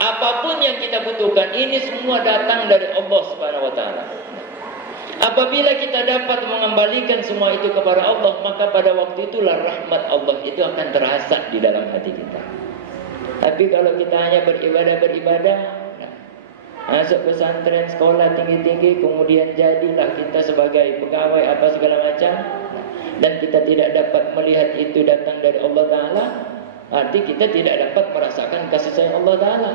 Apapun yang kita butuhkan ini semua datang dari Allah Subhanahu wa taala. Apabila kita dapat mengembalikan semua itu kepada Allah, maka pada waktu itulah rahmat Allah itu akan terasa di dalam hati kita. Tapi kalau kita hanya beribadah, masuk pesantren, sekolah tinggi-tinggi, kemudian jadilah kita sebagai pegawai apa segala macam, dan kita tidak dapat melihat itu datang dari Allah Ta'ala, arti kita tidak dapat merasakan kasih sayang Allah Ta'ala.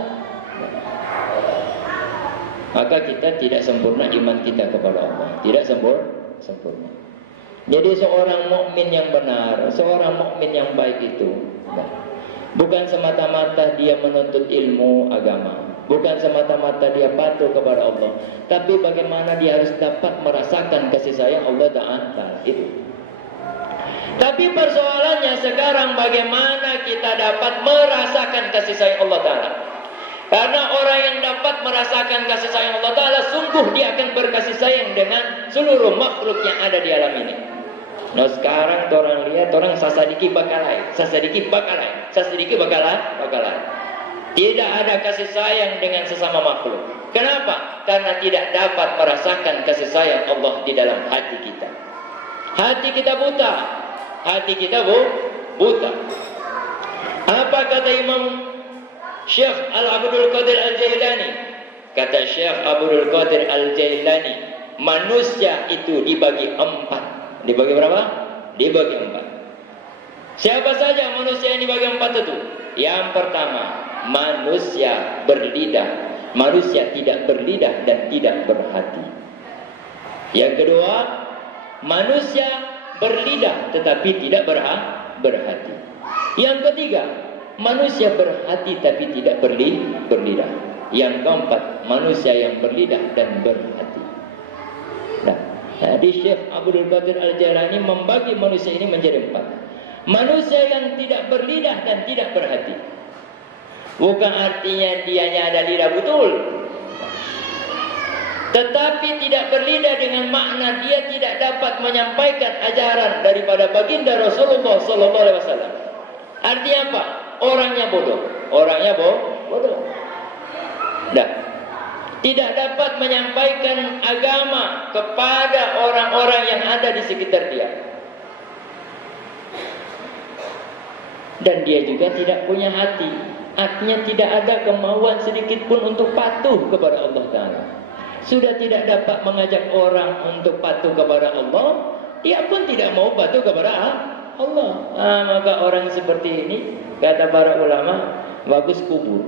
Maka kita tidak sempurna iman kita kepada Allah, tidak sempurna. Jadi seorang mukmin yang benar, seorang mukmin yang baik itu bukan semata-mata dia menuntut ilmu agama, bukan semata-mata dia patuh kepada Allah, tapi bagaimana dia harus dapat merasakan kasih sayang Allah Ta'ala itu. Tapi persoalannya sekarang bagaimana kita dapat merasakan kasih sayang Allah Ta'ala. Karena orang yang dapat merasakan kasih sayang Allah Ta'ala, sungguh dia akan berkasih sayang dengan seluruh makhluk yang ada di alam ini. Nah sekarang orang lihat, orang sasadiki bakalai. Tidak ada kasih sayang dengan sesama makhluk. Kenapa? Karena tidak dapat merasakan kasih sayang Allah di dalam hati kita. Hati kita buta. Hati kita buta. Apa kata Imam Syekh Al-Abdul Qadir Al-Jailani? Kata Syekh Abdul Qadir Al-Jailani, manusia itu dibagi 4. Dibagi berapa? Dibagi 4. Siapa saja manusia yang dibagi 4 itu? Yang pertama, manusia berlidah. Manusia tidak berlidah dan tidak berhati. Yang kedua, manusia berlidah tetapi tidak berhati. Yang ketiga, manusia berhati tapi tidak berlidah. Yang keempat, manusia yang berlidah dan berhati. Nah, di Syekh Abdul Qadir Al-Jailani membagi manusia ini menjadi 4. Manusia yang tidak berlidah dan tidak berhati. Bukan artinya dianya ada lidah betul, tetapi tidak berlidah dengan makna dia tidak dapat menyampaikan ajaran daripada baginda Rasulullah sallallahu alaihi wasallam. Artinya apa? Orangnya bodoh. Bodoh. Dah. Tidak dapat menyampaikan agama kepada orang-orang yang ada di sekitar dia. Dan dia juga tidak punya hati. Artinya tidak ada kemauan sedikit pun untuk patuh kepada Allah Ta'ala. Sudah tidak dapat mengajak orang untuk patuh kepada Allah, dia pun tidak mau patuh kepada Allah. Maka orang seperti ini, kata para ulama, bagus kubur.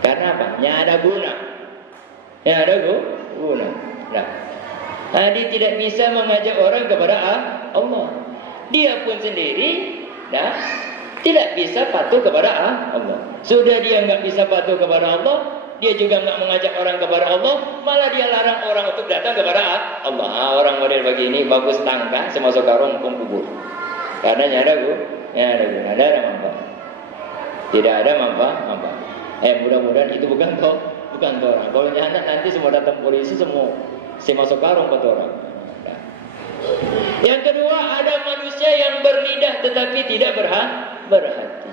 Karena apa? Yang ada guna. Nah, dia tidak bisa mengajak orang kepada Allah. Dia pun sendiri tidak bisa patuh kepada Allah. Sudah dia nggak bisa patuh kepada Allah, dia juga nggak mengajak orang kepada Allah, malah dia larang orang untuk datang kepada Allah. Orang model begini bagus tangka, semasuk karung kubur. Karena ada manfaat. Tidak ada manfaat. Mudah-mudahan itu bukan orang. Kalau nyana nanti semua datang polisi semua semasuk karung ke orang. Yang kedua, ada manusia yang berlidah tetapi tidak berhati.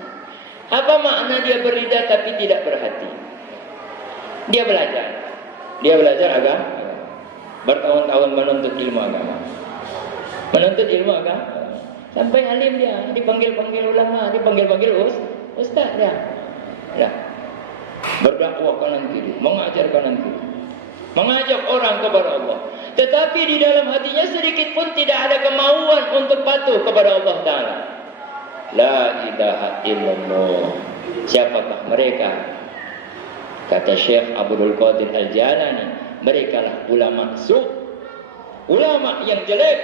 Apa makna dia berlidah tapi tidak berhati? Dia belajar agama. Bertahun-tahun menuntut ilmu agama. Sampai alim dia, dipanggil-panggil ulama, dipanggil-panggil ustaz dia. Berdakwah kanan kiri, mengajar kanan kiri. Mengajak orang kepada Allah. Tetapi di dalam hatinya sedikit pun tidak ada kemauan untuk patuh kepada Allah Ta'ala. La ilaha illallah. Siapakah mereka? Kata Syekh Abdul Qadir Al-Jailani, mereka lah ulama su', ulama yang jelek,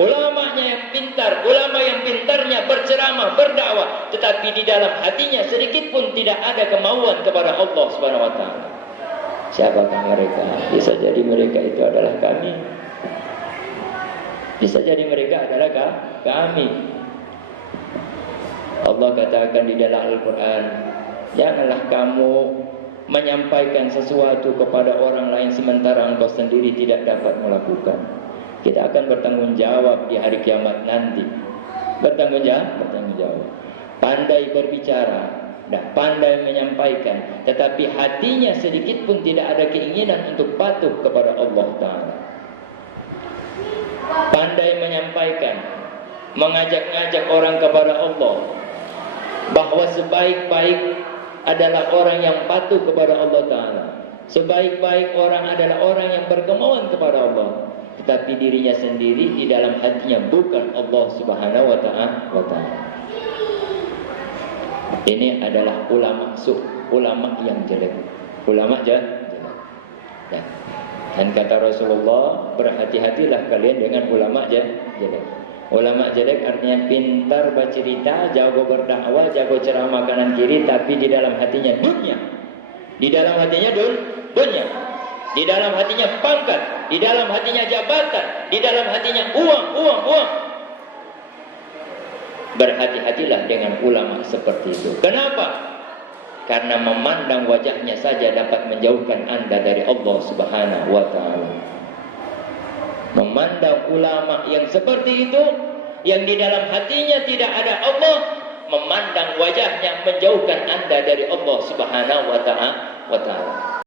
ulamanya yang pintar, ulama yang pintarnya berceramah, berdakwah, tetapi di dalam hatinya sedikit pun tidak ada kemauan kepada Allah Subhanahu wa Ta'ala. Siapakah mereka? Bisa jadi mereka itu adalah kami. Bisa jadi mereka adalah kami. Allah katakan di dalam Al-Quran, janganlah kamu menyampaikan sesuatu kepada orang lain sementara engkau sendiri tidak dapat melakukan. Kita akan bertanggung jawab di hari kiamat nanti. Bertanggung jawab. Pandai berbicara, dan pandai menyampaikan, tetapi hatinya sedikit pun tidak ada keinginan untuk patuh kepada Allah Ta'ala. Pandai menyampaikan, mengajak-ngajak orang kepada Allah, bahwa sebaik-baik adalah orang yang patuh kepada Allah Ta'ala. Sebaik-baik orang adalah orang yang berkemauan kepada Allah, tetapi dirinya sendiri di dalam hatinya bukan Allah Subhanahu wa Ta'ala. Ini adalah ulama ulama yang jelek. Ulama jelek. Ya. Dan kata Rasulullah, berhati-hatilah kalian dengan ulama jelek. Ulama jelek artinya pintar bercerita, jago berdakwah, jago ceramah kanan kiri, tapi di dalam hatinya dunia. Di dalam hatinya dunia. Di dalam hatinya pangkat, di dalam hatinya jabatan, di dalam hatinya uang. Berhati-hatilah dengan ulama seperti itu. Kenapa? Karena memandang wajahnya saja dapat menjauhkan Anda dari Allah Subhanahu wa Ta'ala. Memandang ulama yang seperti itu, yang di dalam hatinya tidak ada Allah, memandang wajahnya menjauhkan Anda dari Allah Subhanahu wa Ta'ala.